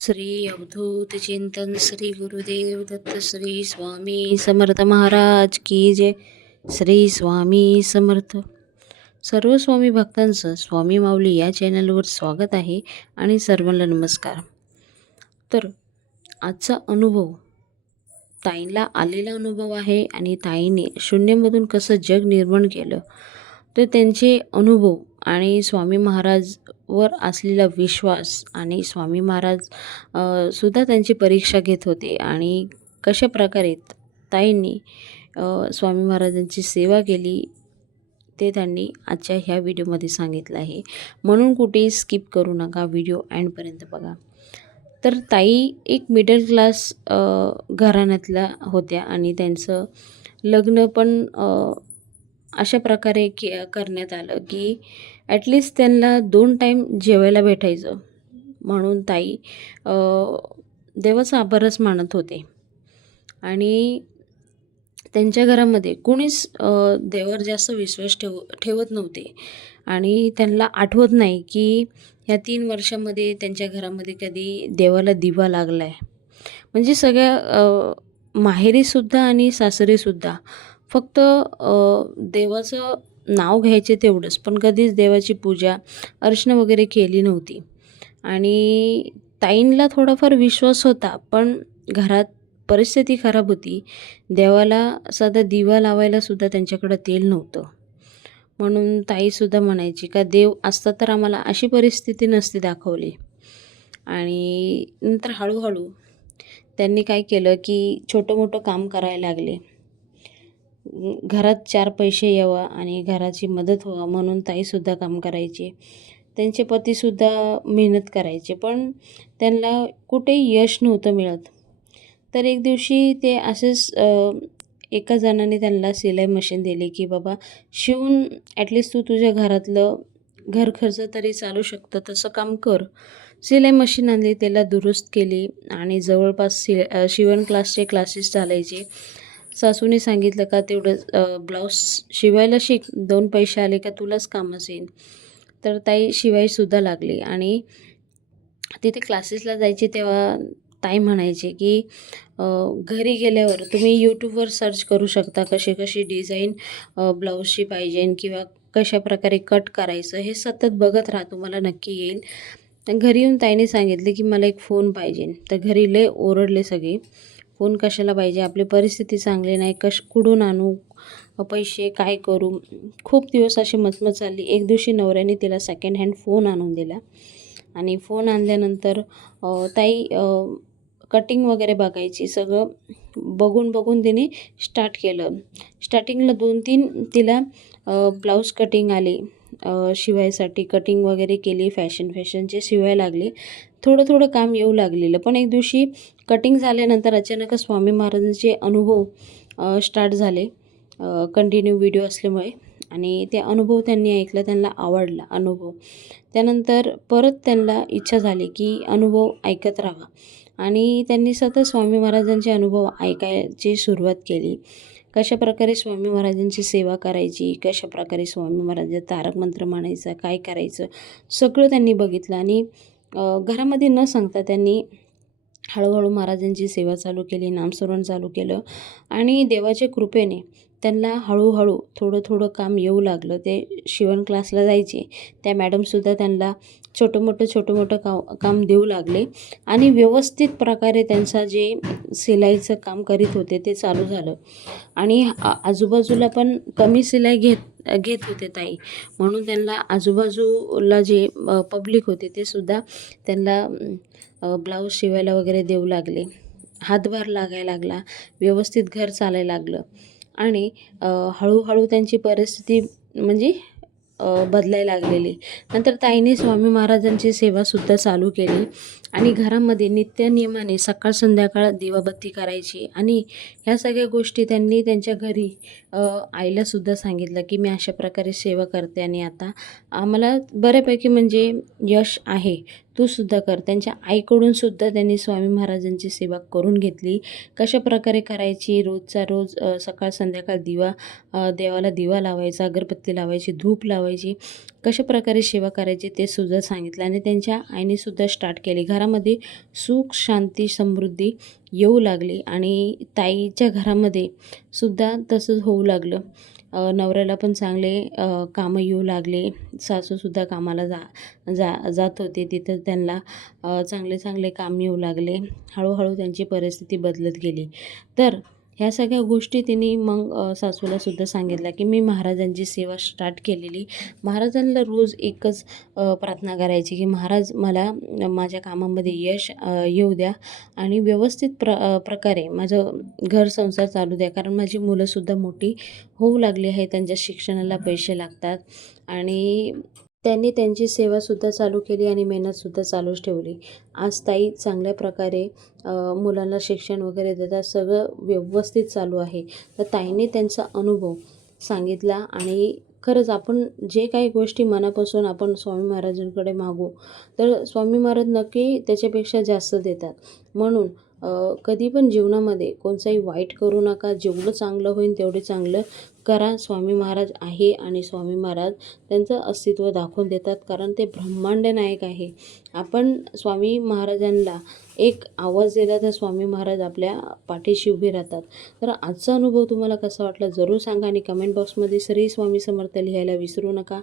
श्री अवधूत चिंतन श्री गुरुदेव दत्त श्री स्वामी समर्थ महाराज की जय. श्री स्वामी समर्थ. सर्व स्वामी भक्तांचं स्वामी माऊली या चॅनलवर स्वागत आहे आणि सर्वांना नमस्कार. तर आजचा अनुभव ताईंला आलेला अनुभव आहे आणि ताईने शून्यमधून कसं जग निर्माण केलं तर त्यांचे अनुभव आणि स्वामी महाराज वर असलेला विश्वास आणि स्वामी महाराज सुद्धा त्यांची परीक्षा घेत होते. आणि कशा प्रकारे ताईंनी स्वामी महाराजांची सेवा केली ते त्यांनी आजच्या ह्या व्हिडिओमध्ये सांगितलं आहे. म्हणून कुठेही स्किप करू नका व्हिडिओ अँडपर्यंत बघा. तर ताई एक मिडल क्लास घराण्यातल्या होत्या आणि त्यांचं लग्न पण अशा प्रकारे के करण्यात आलं की ॲटलिस्ट त्यांना दोन टाईम जेवायला भेटायचं. म्हणून ताई देवाचा आभारच मानत होते. आणि त्यांच्या घरामध्ये कोणीच देवावर जास्त विश्वास ठेव ठेवत नव्हते. आणि त्यांना आठवत नाही की ह्या तीन वर्षामध्ये त्यांच्या घरामध्ये कधी देवाला दिवा लागला आहे म्हणजे सगळ्या माहेरीसुद्धा आणि सासरीसुद्धा फक्त देवाचं नाव घ्यायचे तेवढंच पण कधीच देवाची पूजा अर्चना वगैरे केली नव्हती. आणि ताईंला थोडाफार विश्वास होता पण घरात परिस्थिती खराब होती. देवाला साधा दिवा लावायला सुद्धा त्यांच्याकडं तेल नव्हतं. म्हणून ताईसुद्धा म्हणायची का देव असता तर आम्हाला अशी परिस्थिती नसती दाखवली. आणि नंतर हळूहळू त्यांनी काय केलं की छोटं मोठं काम करायला लागले. घरात चार पैसे यावा आणि घराची मदत व्हावा म्हणून ताईसुद्धा काम करायचे. त्यांचे पतीसुद्धा मेहनत करायचे पण त्यांना कुठेही यश नव्हतं मिळत. तर एक दिवशी ते असेच एका जणाने त्यांना सिलाई मशीन दिली की बाबा शिवून ॲटलिस्ट तू तुझ्या घरातलं घर खर्च तरी चालू शकतं तसं काम कर. सिलाई मशीन आणली त्याला दुरुस्त केली आणि जवळपास सि शिवण क्लासचे क्लासेस चालायचे. सासूने सांगितलं का तेवढं ब्लाऊज शिवायला शिक दोन पैसे आले का तुलाच कामच येईल तर ताई शिवायसुद्धा लागली आणि तिथे क्लासेसला जायचे तेव्हा ताई म्हणायचे की घरी गेल्यावर तुम्ही यूट्यूबवर सर्च करू शकता कशी कशी डिझाईन ब्लाऊजची पाहिजे किंवा कशा प्रकारे कट करायचं हे सतत बघत राहा तुम्हाला नक्की येईल. तर घरी येऊन ताईने सांगितले की मला एक फोन पाहिजे. तर घरी लय ओरडले सगळे. फोन कशाला पाहिजे? आपली परिस्थिती चांगली नाही. कश कुठून आणू? पैसे काय करू? खूप दिवस अशी मचमच चालली. एक दिवशी नवऱ्याने तिला सेकंड हँड फोन आणून दिला. आणि फोन आणल्यानंतर ताई कटिंग वगैरे बघायची. सगळं बघून बघून तिने स्टार्ट केलं. स्टार्टिंगला दोन तीन तिला ब्लाऊज कटिंग आली. शिवायसाठी कटिंग वगैरे केली फॅशन फॅशनचे शिवाय लागले. थोडं थोडं काम येऊ लागलेलं. पण एक दिवशी कटिंग झाल्यानंतर अचानकच स्वामी महाराजांचे अनुभव स्टार्ट झाले. कंटिन्यू व्हिडिओ असल्यामुळे. आणि ते अनुभव त्यांनी ऐकला त्यांना आवडला अनुभव. त्यानंतर परत त्यांना इच्छा झाली की अनुभव ऐकत राहा. आणि त्यांनी सतत स्वामी महाराजांचे अनुभव ऐकायची सुरुवात केली. कशा प्रकारे स्वामी महाराजांची सेवा करायची? कशा प्रकारे स्वामी महाराजांचा तारक मंत्र म्हणायचा काय करायचं? सगळं त्यांनी बघितलं आणि घरामध्ये न सांगता त्यांनी हळूहळू महाराजांची सेवा चालू केली नामस्मरण चालू केलं आणि देवाच्या कृपेने त्यांना हळूहळू थोडं थोडं काम येऊ लागलं. ते शिवण क्लासला जायचे. त्या मॅडमसुद्धा त्यांना छोटं मोठं छोटं मोठं का काम देऊ लागले. आणि व्यवस्थित प्रकारे त्यांचा जे शिलाईचं काम करीत होते ते चालू झालं. आणि आजूबाजूला पण कमी शिलाई घेत घेत होते ताई. म्हणून त्यांना आजूबाजूला जे पब्लिक होते ते सुद्धा त्यांना ब्लाऊज शिवायला वगैरे देऊ लागले. हातभार लागायला लागला. व्यवस्थित घर चालायला लागलं. आणि हळूहळू त्यांची परिस्थिती म्हणजे बदलाय बदलायला लागलेली. नंतर ताईने स्वामी महाराजांची सेवासुद्धा चालू केली आणि घरामध्ये नित्यनियमाने सकाळ संध्याकाळ दिवाबत्ती करायची आणि ह्या सगळ्या गोष्टी त्यांनी त्यांच्या घरी आईलासुद्धा सांगितलं की मी अशा प्रकारे सेवा करते आणि आता आम्हाला बऱ्यापैकी म्हणजे यश आहे. तू सुद्धा कर. त्यांच्या आईकडून सुद्धा त्यांनी स्वामी महाराजांची सेवा करून घेतली. कशा प्रकारे करायची? रोजचा रोज सकाळ संध्याकाळ दिवा देवाला दिवा लावायचा अगरबत्ती लावायची धूप लावायची. कशा प्रकारे सेवा करायची ते सुद्धा सांगितलं आणि त्यांच्या आईने सुद्धा स्टार्ट केली. घरामध्ये सुख शांती समृद्धी येऊ लागली आणि ताईच्या घरामध्ये सुद्धा तसंच होऊ लागलं. नवऱ्याला पण चांगले कामं येऊ लागले. सासूसुद्धा कामाला जा जा जात होते. तिथं त्यांना चांगले चांगले काम येऊ लागले. हळूहळू त्यांची परिस्थिती बदलत गेली. तर ह्या सगळ्या गोष्टी तिने मग सासूलासुद्धा सासूला सुद्धा सांगितल्या की मी महाराजांची सेवा स्टार्ट केलेली. महाराजांना रोज एकच प्रार्थना करायची की महाराज मला माझ्या कामामध्ये यश येऊ द्या आणि व्यवस्थित प्र प्रकारे माझं घर संसार चालू द्या. कारण माझी मुलंसुद्धा मोठी होऊ लागली आहे त्यांच्या शिक्षणाला पैसे लागतात आणि त्यांनी त्यांची सेवासुद्धा चालू केली आणि मेहनतसुद्धा चालूच ठेवली. आज ताई चांगल्या प्रकारे मुलांना शिक्षण वगैरे देतात सगळं व्यवस्थित चालू आहे. तर ताईने त्यांचा अनुभव सांगितला आणि खरंच आपण जे काही गोष्टी मनापासून आपण स्वामी महाराजांकडे मागू तर स्वामी महाराज नक्की त्याच्यापेक्षा जास्त देतात. म्हणून कधी पण जीवनामध्ये कोणताही वाईट करू नका जेवढं चांगलं होईल तेवढे चांगलं करा स्वामी महाराज आहे आणि स्वामी महाराज त्यांचं अस्तित्व दाखवून देतात कारण ते ब्रह्मांड नायक आहे. आपण स्वामी महाराजांना एक आवाज दिला तर स्वामी महाराज आपल्या पाठीशी उभे राहतात. तर आजचा अनुभव तुम्हाला कसा वाटला? जरूर सांगा आणि कमेंट बॉक्समध्ये श्री स्वामी समर्थ लिहायला विसरू नका.